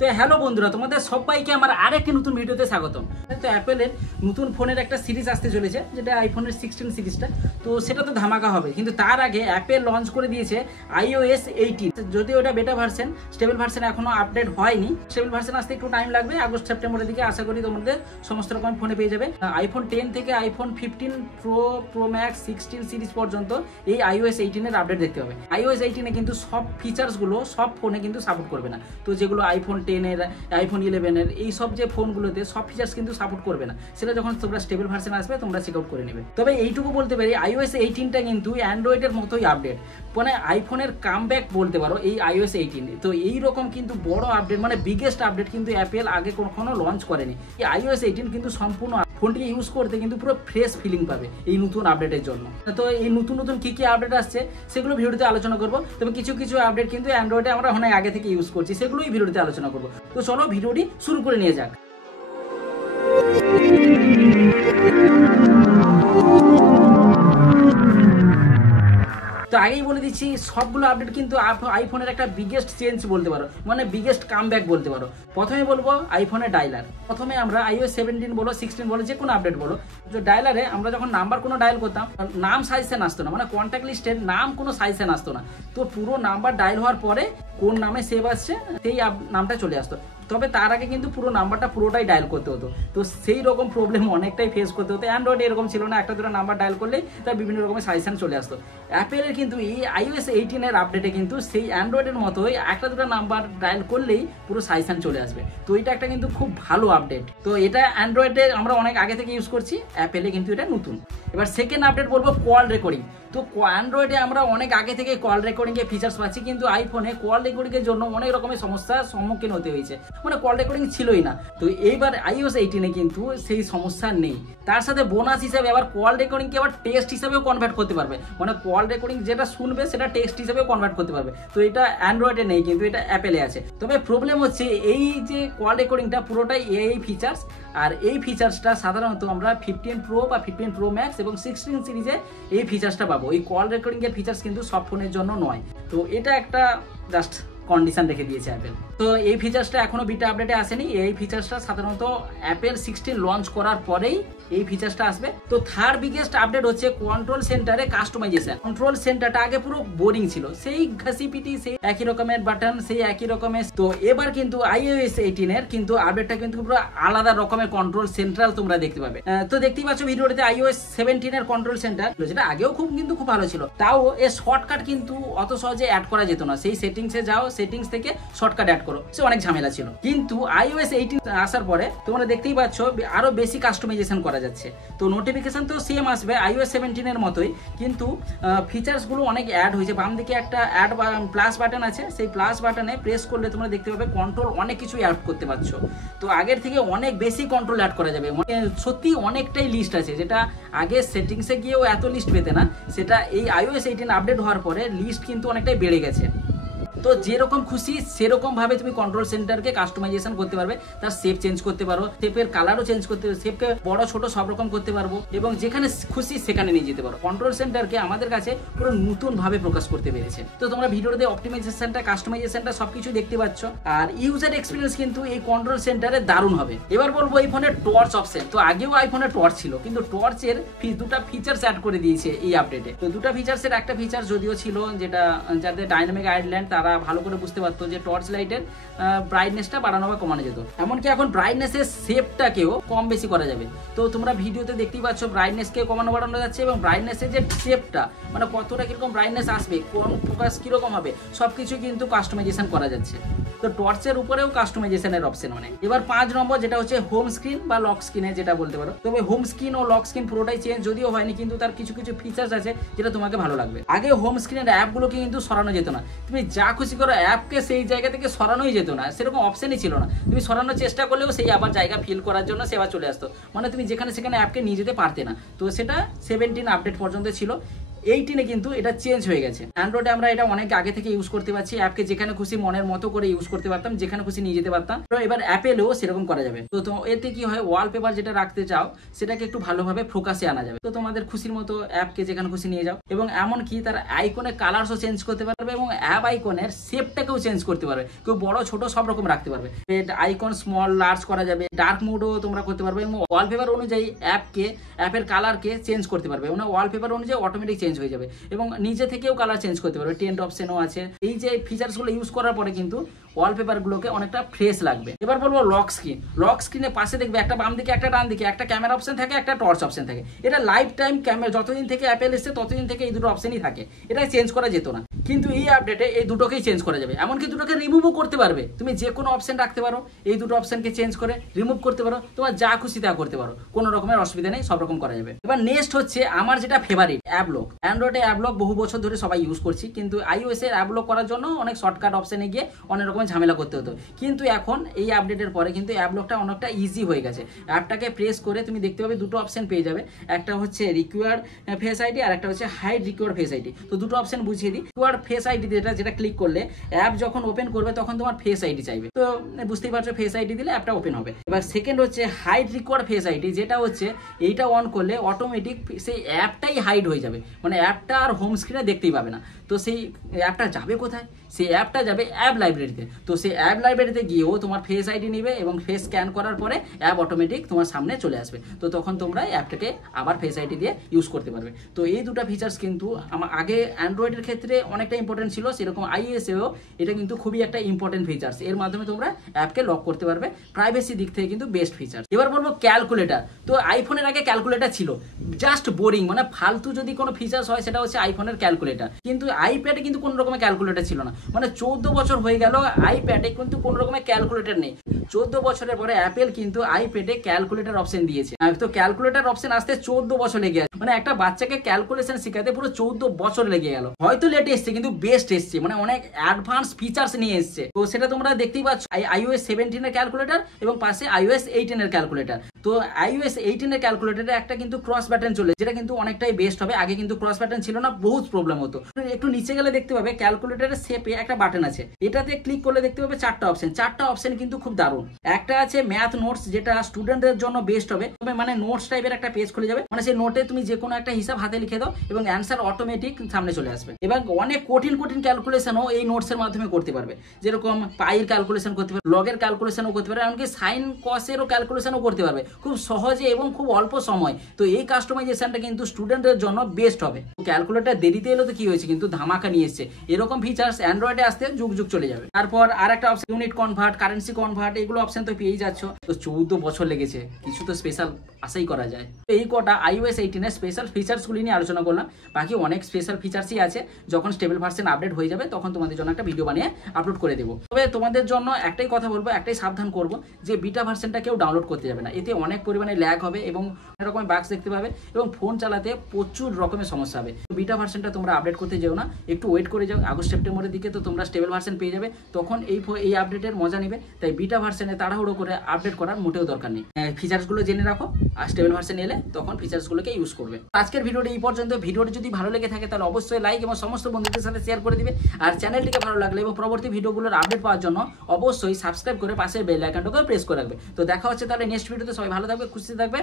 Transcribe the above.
তো হ্যালো বন্ধুরা, তোমাদের সবাইকে আমার আরেকটি নতুন ভিডিওতে স্বাগতম। তো অ্যাপেলের নতুন ফোনের একটা সিরিজ আসতে চলেছে, যেটা আইফোনের 16 সিরিজটা। তো সেটা তো ধামাকা হবে, কিন্তু তার আগে অ্যাপেল লঞ্চ করে দিয়েছে iOS 18। যদিও ওটা বেটা ভার্সন, স্টেবল ভার্সন এখনো আপডেট হয়নি। স্টেবল ভার্সন আসতে একটু টাইম লাগবে, আগস্ট সেপ্টেম্বরের দিকে আশা করি তোমাদের সমস্ত রকম ফোনে পেয়ে যাবে। আইফোন 10 থেকে আইফোন 15 প্রো ম্যাক্স 16 সিরিজ পর্যন্ত এই iOS 18 এর আপডেট দেখতে হবে। iOS 18 এ কিন্তু সব ফিচার্সগুলো সব ফোনে কিন্তু সাপোর্ট করবে না। তো যেগুলো আইফোন 10 এর, আইফোন 11 এর এই সব যে ফোনগুলোতে সব ফিচার্স কিন্তু সাপোর্ট করবে না, সেটা যখন তোমরা স্টেবল ভার্সন আসবে তোমরা চেক আউট করে নেবে। তবে এইটুকু বলতে পারি, iOS 18টা কিন্তু অ্যান্ড্রয়েডের মতোই আপডেট, মানে আইফোনের কামব্যাক বলতে পারো এই iOS 18। তো এই রকম কিন্তু বড় আপডেট, মানে বিগেস্ট আপডেট কিন্তু অ্যাপেল আগে কখনো লঞ্চ করেনি। এই iOS 18 কিন্তু সম্পূর্ণ ফোনটিকে ইউজ করতে কিন্তু পুরো ফ্রেশ ফিলিং পাবে এই নতুন আপডেটের জন্য। তো এই নতুন নতুন কি আপডেট আসছে সেগুলো ভিডিওতে আলোচনা করবো। তবে কিছু কিছু আপডেট কিন্তু অ্যান্ড্রয়েডে আমরা অনেক আগে থেকে ইউজ করছি, সেগুলোই ভিডিওতে আলোচনা করবো। তো চলো ভিডিওটি শুরু করে নিয়ে যাক। তো আগেই বলে দিচ্ছি, সবগুলো আপডেট কিন্তু আইফোনের একটা বিগেস্ট চেঞ্জ বলতে পারো, মানে বিগেস্ট কামব্যাক বলতে পারো। প্রথমে বলবো আইফোনের ডায়লার। প্রথমে আমরা iOS 17 বলো 16 বলো যে কোনো আপডেট বলো, তো ডায়লারে আমরা যখন নাম্বার কোনো ডায়াল করতাম, নাম সাজেশন আসতো না, মানে কন্ট্যাক্ট লিস্টের নাম কোনো সাজেশন আসতো না। তো পুরো নাম্বার ডায়াল হওয়ার পরে কোন নামে সেভ আসছে সেই নামটা চলে আসতো। তবে তার আগে কিন্তু পুরো নাম্বারটা পুরোটাই ডায়াল করতে হতো। তো সেই রকম প্রবলেম অনেকটাই ফেস করতে হতো। অ্যান্ড্রয়েডে এরকম ছিল না, একটা দুটো নাম্বার ডায়াল করলেই তার বিভিন্ন রকমের সাজেশন চলে আসতো। অ্যাপেলের কিন্তু এই iOS 18 এর আপডেটে কিন্তু সেই অ্যান্ড্রয়েডের মতোই একটা দুটো নাম্বার ডায়াল করলেই পুরো সাজেশন চলে আসবে। তো এটা একটা কিন্তু খুব ভালো আপডেট। তো এটা অ্যান্ড্রয়েডে আমরা অনেক আগে থেকে ইউজ করছি, অ্যাপেলে কিন্তু এটা নতুন। এবার সেকেন্ড আপডেট বলবো কল রেকর্ডিং। তো অ্যান্ড্রয়েডে আমরা অনেক আগে থেকে কল রেকর্ডিং এর ফিচার্স পাচ্ছি, কিন্তু আইফোনে কল রেকর্ডিং এর জন্য অনেক রকমের সমস্যার সম্মুখীন হতে হয়েছে, মানে কল রেকর্ডিং ছিলই না। তো এইবার iOS 18 কিন্তু সেই সমস্যা নেই। তার সাথে বোনাস হিসাবে আবার কল রেকর্ডিং কে আবার টেক্সট হিসাবেও কনভার্ট করতে পারবে, মানে কল রেকর্ডিং যেটা শুনবে সেটা টেক্সট হিসাবেও কনভার্ট করতে পারবে। তো এটা অ্যান্ড্রয়েডে নেই, কিন্তু এটা অ্যাপেলে আছে। তবে প্রবলেম হচ্ছে এই যে কল রেকর্ডিংটা পুরোটাই এই ফিচার্স, আর এই ফিচার্সটা সাধারণত আমরা 15 প্রো বা 15 প্রো ম্যাক্স এবং 16 সিরিজে এই ফিচার্সটা পাবো। এই কল রেকর্ডিং এর ফিচার্স কিন্তু সব ফোনের জন্য নয়। তো এটা একটা জাস্ট কন্ডিশন রেখে দিয়েছে অ্যাপেল। তো এই ফিচার্সটা এখনো বিটা আপডেটে আসেনি। এই ফিচার্সটা সাধারণত অ্যাপেল 16 লঞ্চ করার পরেই এই ফিচার্সটা আসবে। তো থার্ড বিগেস্ট আপডেট হচ্ছে কন্ট্রোল সেন্টারে কাস্টমাইজেশন। কন্ট্রোল সেন্টারটা আগে পুরো বোরিং ছিল, সেই ঘাসিপিটি, সেই একই রকমের বাটন, সেই একই রকমের। তো এবার কিন্তু iOS 18 এর কিন্তু আপডেটটা কিন্তু পুরো আলাদা রকমের কন্ট্রোল সেন্ট্রাল তোমরা দেখতে পাবে। তো দেখতেই পাচ্ছ ভিডিওতে iOS 17 এর কন্ট্রোল সেন্টার, যেটা আগেও খুব ভালো ছিল। তাও এর শর্টকাট কিন্তু অত সহজে অ্যাড করা যেত না। সেই সেটিংসে যাও, সেটিংস থেকে শর্টকাট অ্যাড করো, সে অনেক ঝামেলা ছিল। কিন্তু iOS 18 আসার পরে তোমরা দেখতেই পাচ্ছ আরো বেশি কাস্টমাইজেশন করা যাচ্ছে। তো নোটিফিকেশন তো সেম আসবে iOS 17 এর মতোই, কিন্তু ফিচার্স গুলো অনেক অ্যাড হয়েছে। বাম দিকে একটা অ্যাড প্লাস বাটন আছে, সেই প্লাস বাটনে প্রেস করলে তোমরা দেখতে পাবে কন্ট্রোল অনেক কিছু অ্যাড করতে পারছো। তো আগের থেকে অনেক বেশি কন্ট্রোল অ্যাড করা যাবে। সত্যি অনেকটাই লিস্ট আছে, যেটা আগে সেটিংসে গিয়েও এত লিস্ট পেতে না, সেটা এই iOS 18 আপডেট হওয়ার পরে লিস্ট কিন্তু অনেকটাই বেড়ে গেছে। তো যেরকম খুশি সেরকম ভাবে তুমি কন্ট্রোল সেন্টারকে কাস্টমাইজেশন করতে পারবে। তার শেপ চেঞ্জ করতে পারো, শেপের কালারও চেঞ্জ করতে পারো, শেপকে বড় ছোট সব রকম করতে পারবো, এবং যেখানে খুশি সেখানে নিয়ে যেতে পারো। কন্ট্রোল সেন্টারকে আমাদের কাছে পুরো নতুন ভাবে প্রকাশ করতে পেরেছে। তো তোমরা ভিডিওতে অপটিমাইজেশনটা, কাস্টমাইজেশনটা সবকিছু দেখতে পাচ্ছ, আর ইউজার এক্সপিরিয়েন্স কিন্তু এই কন্ট্রোল সেন্টারে দারুণ হবে। এবার বলবো এই ফোনের টর্চ অপশন। তো আগেও আইফোনে টর্চ ছিল, কিন্তু টর্চের দুটা ফিচার্স অ্যাড করে দিয়েছে এই আপডেটে। তো দুটা ফিচার্সের একটা ফিচার যদিও ছিল, যেটা যাদের ডাইনামিক আইল্যান্ড তারা ভালো করে বুঝতে পারতো যে টর্চ লাইটের ব্রাইটনেসটা বাড়ানো বা কমানো যেত। এমনকি এখন ব্রাইটনেসের শেপটাকেও কম বেশি করা যাবে। তো তোমরা ভিডিওতে দেখতেই পাচ্ছ ব্রাইটনেসকে কমানো বাড়ানো যাচ্ছে, এবং ব্রাইটনেসের যে শেপটা, মানে কতটা কিরকম ব্রাইটনেস আসবে, কোন ফোকাস কিরকম হবে, সবকিছু কিন্তু কাস্টমাইজেশন করা যাচ্ছে। তো টর্চের উপরেও কাস্টমাইজেশনের অপশন অনেক। এবার 5 নম্বর, যেটা হচ্ছে হোম স্ক্রিন বা লক স্ক্রিনে যেটা বলতে পারো। তবে হোম স্ক্রিন ও লক স্ক্রিন পুরোটাই চেঞ্জ যদিও হয়নি, কিন্তু তার কিছু কিছু ফিচার্স আছে যেটা তোমাকে ভালো লাগবে। আগে হোম স্ক্রিনের অ্যাপগুলোকে কিন্তু সরানো যেত না, তুমি যা খুশি করো অ্যাপকে সেই জায়গা থেকে সরানোই যেত না, সেরকম অপশনই ছিল না। তুমি সরানোর চেষ্টা করলেও সেই আবার জায়গা ফিল করার জন্য সেবা চলে আসতো, মানে তুমি যেখানে সেখানে অ্যাপকে নিয়ে যেতে পারতে না। তো সেটা 17 আপডেট পর্যন্ত ছিল। 18-এ কিন্তু এটা চেঞ্জ হয়ে গেছে। অ্যান্ড্রয়েডে আমরা এটা অনেক আগে থেকে ইউজ করতে পারছি, অ্যাপকে যেখানে খুশি মনের মতো করে ইউজ করতে পারতাম, যেখানে খুশি নিয়ে যেতে পারতাম। তো এবার অ্যাপেলেও সেরকম করা যাবে। তো এতে কি হয়, ওয়ালপেপার যেটা রাখতে চাও সেটাকে একটু ভালোভাবে ফোকাসে আনা যাবে। তো তোমাদের খুশির মতো অ্যাপকে যেখানে খুশি নিয়ে যাও, এবং এমনকি তার আইকনের কালারসও চেঞ্জ করতে পারবে এবং অ্যাপ আইকনের শেপটাকেও চেঞ্জ করতে পারবে। কেউ বড় ছোট সব রকম রাখতে পারবে। আইকন স্মল লার্জ করা যাবে, ডার্ক মোডও তোমরা করতে পারবে এবং ওয়ালপেপার অনুযায়ী অ্যাপের কালারকে চেঞ্জ করতে পারবে। মানে ওয়ালপেপার অনুযায়ী অটোমেটিক চেঞ্জ হয়ে যাবে এবং নিজে থেকেও কালার চেঞ্জ করতে পারবে। টেন্ট অপশনও আছে। এই যে ফিচার্সগুলো ইউজ করার পরে কিন্তু ওয়ালপেপারগুলোকে অনেকটা ফ্রেশ লাগবে। এবার বলবো লক স্ক্রিন। লক স্ক্রিনের পাশে দেখবে একটা বাম দিকে একটা ডান দিকে একটা ক্যামেরা অপশন থাকে, একটা টর্চ অপশন থাকে। এটা লাইফ টাইম ক্যামেরা, যতদিন থেকে অ্যাপেল এসছে ততদিন থেকে এই দুটো অপশনই থাকে, এটা চেঞ্জ করা যেত না। কিন্তু এই আপডেটে এই দুটোকেই চেঞ্জ করা যাবে, এমনকি দুটোকে রিমুভও করতে পারবে। তুমি যে কোনো অপশন রাখতে পারো, এই দুটো অপশনকে চেঞ্জ করে রিমুভ করতে পারো, তোমার যা খুশি তা করতে পারো, কোনো রকমের অসুবিধা নেই, সব রকম করা যাবে। এবার নেক্সট হচ্ছে আমার যেটা ফেভারিট, অ্যাপলক। অ্যান্ড্রয়েডে অ্যাপলক বহু বছর ধরে সবাই ইউজ করছি, কিন্তু iOS এর অ্যাপলক করার জন্য অনেক শর্টকাট অপশনে গিয়ে অনেক রকমের ঝামেলা করতে হতো। কিন্তু এখন এই আপডেটের পরে কিন্তু অ্যাপলকটা অনেকটা ইজি হয়ে গেছে। অ্যাপটাকে প্রেস করে তুমি দেখতে পাবে দুটো অপশন পেয়ে যাবে, একটা হচ্ছে রিকোয়ার্ড ফেস আইডি আর একটা হচ্ছে হাইড রিকোয়ার্ড ফেস আইডি। তো দুটো অপশন বুঝিয়ে দিই। রিকোয়ার্ড ফেস আইডি যেটা ক্লিক করলে অ্যাপ যখন ওপেন করবে তখন তোমার ফেস আইডি চাইবে, তো বুঝতেই পারছো ফেস আইডি দিলে অ্যাপটা ওপেন হবে। এবার সেকেন্ড হচ্ছে হাইড রিকোয়ার্ড ফেস আইডি, যেটা হচ্ছে এইটা অন করলে অটোমেটিক সেই অ্যাপটাই হাইড হয়ে যাবে, মানে অ্যাপটা আর হোম স্ক্রিনে দেখতেই পাবে না। তো সেই অ্যাপটা যাবে কোথায়, সেই অ্যাপটা যাবে অ্যাপ লাইব্রেরিতে। তো সেই অ্যাপ লাইব্রেরিতে গিয়েও তোমার ফেস আইডি নেবে এবং ফেস স্ক্যান করার পরে অ্যাপ অটোমেটিক তোমার সামনে চলে আসবে। তো তখন তোমরা অ্যাপটাকে আবার ফেস আইডি দিয়ে ইউজ করতে পারবে। তো এই দুটো ফিচার্স কিন্তু আমার আগে অ্যান্ড্রয়েডের ক্ষেত্রে অনেকটা ইম্পর্টেন্ট ছিল, সেরকম iOS-এও এটা কিন্তু খুবই একটা ইম্পর্টেন্ট ফিচার্স। এর মাধ্যমে তোমরা অ্যাপকে লক করতে পারবে, প্রাইভেসি দিক থেকে কিন্তু বেস্ট ফিচার। এবার বলবো ক্যালকুলেটার। তো আইফোনের আগে ক্যালকুলেটার ছিল জাস্ট বোরিং, মানে ফালতু যদি কোনো ফিচার্স হয় সেটা হচ্ছে আইফোনের ক্যালকুলেটার। কিন্তু আইপ্যাডে কিন্তু কোনো রকমের ক্যালকুলেটার ছিল না, মানে 14 বছর হয়ে গেল আইপ্যাডে কিন্তু কোনো রকমের ক্যালকুলেটার নেই। 14 বছরের পরে অ্যাপেল কিন্তু আইপ্যাডে ক্যালকুলেটর অপশন দিয়েছে। তো ক্যালকুলেটর অপশন আসতে 14 বছর লেগে গেছে, মানে একটা বাচ্চাকে ক্যালকুলেশন শেখাতে পুরো 14 বছর লেগে গেল। হয়তো লেট এসছে কিন্তু বেস্ট এসছে, মানে অনেক অ্যাডভান্স ফিচার্স নিয়ে এসছে। তো সেটা তোমরা দেখতেই পাচ্ছ iOS 17 এর ক্যালকুলেটর এবং পাশে iOS 18 এর ক্যালকুলেটর। তো iOS 18 এর ক্যালকুলেটরে একটা কিন্তু ক্রস বাটন চলে, যেটা কিন্তু অনেকটাই বেস্ট হবে। আগে কিন্তু ক্রস বাটন ছিল না, বহুত প্রবলেম হতো। একটু নিচে গেলে দেখতে পাবে ক্যালকুলেটরের শেপে একটা বাটন আছে, এটাতে ক্লিক করলে দেখতে পাবে চারটা অপশন কিন্তু খুব দারুণ। একটা আছে ম্যাথ নোটস, যেটা স্টুডেন্টদের জন্য বেস্ট হবে। মানে নোটস টাইপের একটা পেজ খুলে যাবে, মানে সেই নোটে তুমি যে কোনো একটা হিসাব হাতে লিখে দাও এবং অ্যান্সার অটোমেটিক সামনে চলে আসবে। এবং অনেক কঠিন ক্যালকুলেশনও এই নোটসের মাধ্যমে করতে পারবে, যেরকম পাইর ক্যালকুলেশন করতে পারবে, লগের ক্যালকুলেশনও করতে পারবে, এমনকি সাইন কসেরও ক্যালকুলেশনও করতে পারবে খুব সহজে এবং খুব অল্প সময়। তো এই কাস্টমাইজেশনটা কিন্তু স্টুডেন্টদের জন্য বেস্ট হবে। ক্যালকুলেটর দেরিতে এলো তো কি হয়েছে, কিন্তু ধামাকা নিয়ে এসছে। এরকম ফিচার্স অ্যান্ড্রয়েডে আসতে যুগ চলে যাবে। তারপর আর একটা option unit convert, currency convert, এগুলো অপশন তো পেয়েই যাচ্ছ। তো 14 বছর লেগেছে, কিছু তো স্পেশাল আশাই করা যায়। তো এই কটা iOS 18 এর স্পেশাল ফিচার্সগুলি নিয়ে আলোচনা করলাম। বাকি অনেক স্পেশাল ফিচার্সই আছে, যখন স্টেবল ভার্সন আপডেট হয়ে যাবে তখন তোমাদের জন্য একটা ভিডিও বানিয়ে আপলোড করে দেবো। তবে তোমাদের জন্য একটাই কথা বলবো, একটাই সাবধান করব যে বিটা ভার্সনটা কেউ ডাউনলোড করতে যাবে না। এতে অনেক পরিমাণে ল্যাগ হবে এবং অনেক রকমের বাগস দেখতে পাবে এবং ফোন চালাতে প্রচুর রকমের সমস্যা হবে। বিটা ভার্সনটা তোমরা আপডেট করতে যেও না, একটু ওয়েট করে যাও। আগস্ট সেপ্টেম্বরের দিকে তো তোমরা স্টেবল ভার্সন পেয়ে যাবে, তখন এই আপডেটের মজা নেবে। তাই বিটা ভার্সনে তাড়াহুড়ো করে আপডেট করার মোটেও দরকার নেই। ফিচার্সগুলো জেনে রাখো, আর স্টেবল ভার্সন এলে তখন ফিচার্সগুলোকে ইউজ করবে। আজকের ভিডিওটি এই পর্যন্ত। ভিডিওটি যদি ভালো লেগে থাকে তাহলে অবশ্যই লাইক এবং সমস্ত বন্ধুদের সাথে শেয়ার করে দিবে। আর চ্যানেলটিকে ভালো লাগলে এবং পরবর্তী ভিডিওগুলোর আপডেট পাওয়ার জন্য অবশ্যই সাবস্ক্রাইব করে পাশের বেল আইকনটাকে প্রেস করে রাখবে। তো দেখা হচ্ছে তাহলে নেক্সট ভিডিওতে। সবাই ভালো থাকবে, খুশি থাকবে।